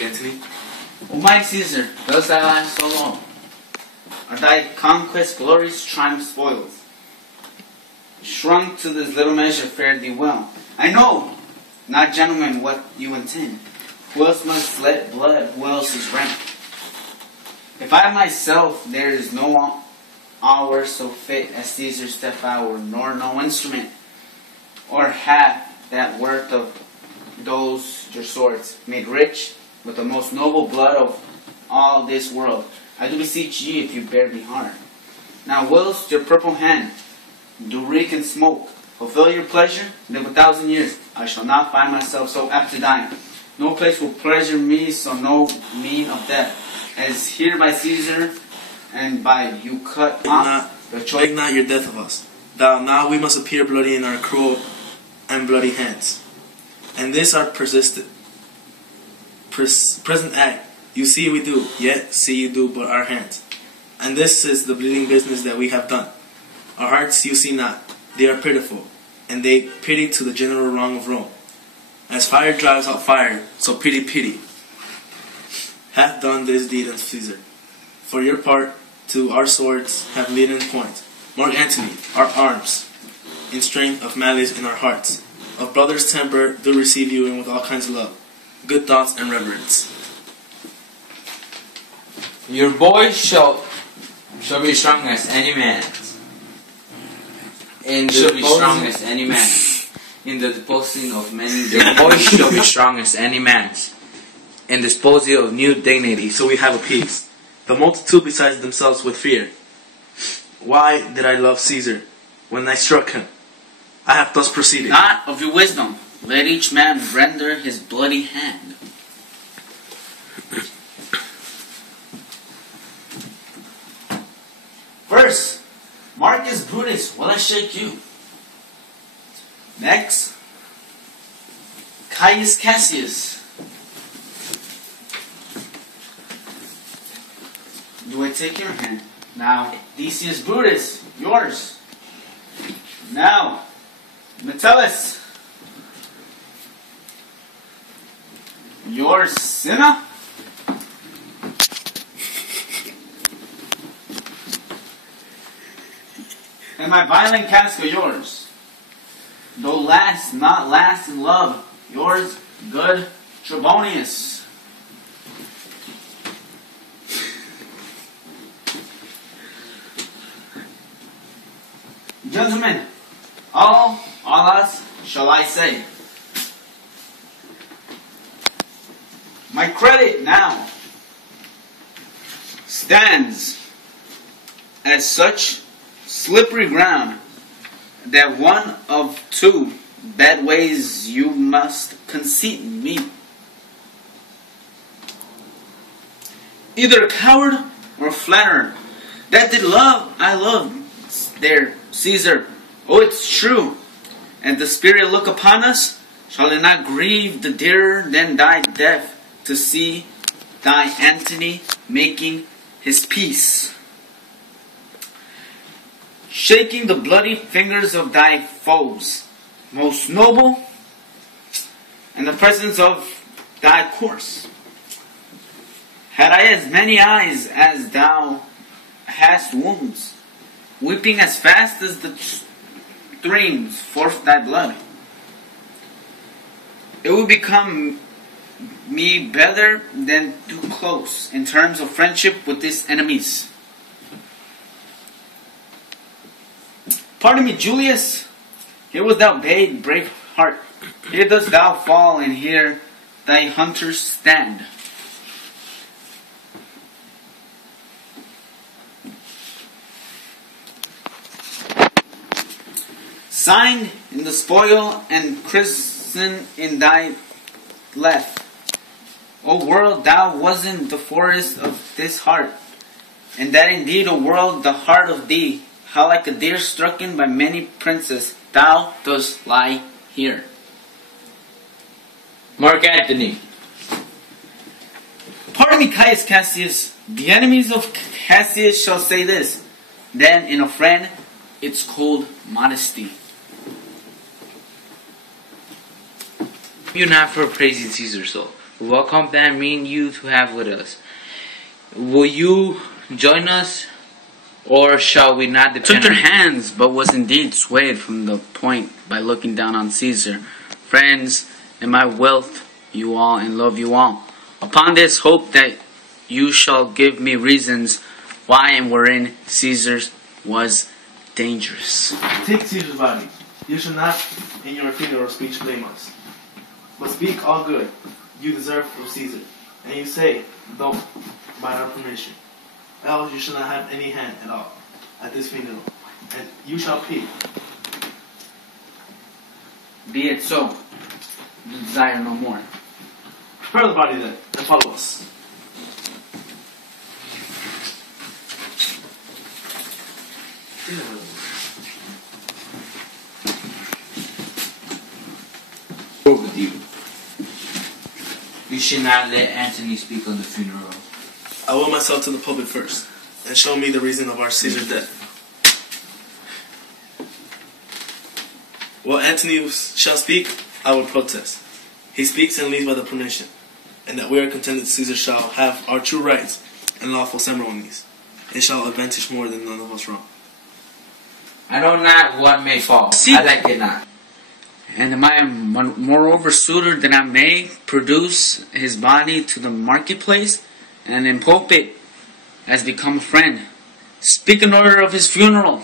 Mark Antony. O mighty Caesar, dost thou last so long? Are thy conquest glories, triumph spoils? Shrunk to this little measure fared thee well. I know, not gentlemen, what you intend. Who else must let blood, who else is rank? If I myself, there is no hour so fit as Caesar's death hour, nor no instrument, or hath that worth of those your swords, made rich with the most noble blood of all this world. I do beseech ye, if you bear me hard. Now whilst your purple hand do reek and smoke, fulfill your pleasure, live 1,000 years, I shall not find myself so apt to die. No place will pleasure me, so no mean of death, as here by Caesar, and by you cut off the choice. Make not your death of us. Thou now we must appear bloody in our cruel and bloody hands. And this our present act, you see we do, yet see you do but our hands. And this is the bleeding business that we have done. Our hearts you see not, they are pitiful, and they pity to the general wrong of Rome. As fire drives out fire, so pity hath done this deed of Caesar. For your part, to our swords have leaden point. Mark Antony, our arms, in strength of malice in our hearts, of brother's temper do receive you in with all kinds of love, good thoughts and reverence. Your boy shall be strong as any man. In the deposing of many. Your boy shall be strong as any man's. In disposing of new dignity. So we have a peace. The multitude besides themselves with fear. Why did I love Caesar when I struck him? I have thus proceeded. Not of your wisdom, let each man render his bloody hand. First, Marcus Brutus, will I shake you? Next, Caius Cassius. Do I take your hand? Now, Decius Brutus, yours. Now, Metellus, yours, Cinna. And my violent Casca, yours. Though last, not last in love, yours, good Trebonius. Gentlemen, all us shall I say. My credit now stands as such slippery ground that one of two bad ways you must conceit me. Either coward or flatterer. That did love, I love there, Caesar. Oh, it's true. And the spirit look upon us, shall it not grieve the dearer than thy death to see thy Antony making his peace? Shaking the bloody fingers of thy foes, most noble, in the presence of thy corse. Had I as many eyes as thou hast wounds, weeping as fast as the streams forth thy blood, it would become me better than too close in terms of friendship with these enemies. Pardon me, Julius. Here was thou bade, brave heart. Here dost thou fall, and here thy hunters stand. Signed in the spoil and christened in thy left. O world, thou wasn't the forest of this heart, and that indeed, O world, the heart of thee. How like a deer strucken by many princes, thou dost lie here. Mark Antony. Pardon me, Caius Cassius. The enemies of Cassius shall say this. Then in a friend, it's called modesty. You not for praising Caesar so, what combat mean you to have with us? Will you join us, or shall we not depend Took their on you? hands, but was indeed swayed from the point by looking down on Caesar. Friends, in my wealth you all and love you all. Upon this hope that you shall give me reasons why and wherein Caesar's was dangerous. Take Caesar's body. You shall not in your funeral speech blame us, but speak all good you deserve from Caesar. And you say, don't, by our permission. Else you shall not have any hand at all at this funeral, and you shall pay. Be it so. You desire no more. Prepare the body then, and follow us. With you. You should not let Antony speak on the funeral. I will myself to the pulpit first, and show me the reason of our Caesar's death. While Antony shall speak, I will protest. He speaks and leads by the permission, and that we are content that Caesar shall have our true rights and lawful ceremonies, and shall advantage more than none of us wrong. I know not what may fall. See- I like it not. And am I moreover suitor that I may produce his body to the marketplace, and in pulpit as become a friend, speak in order of his funeral,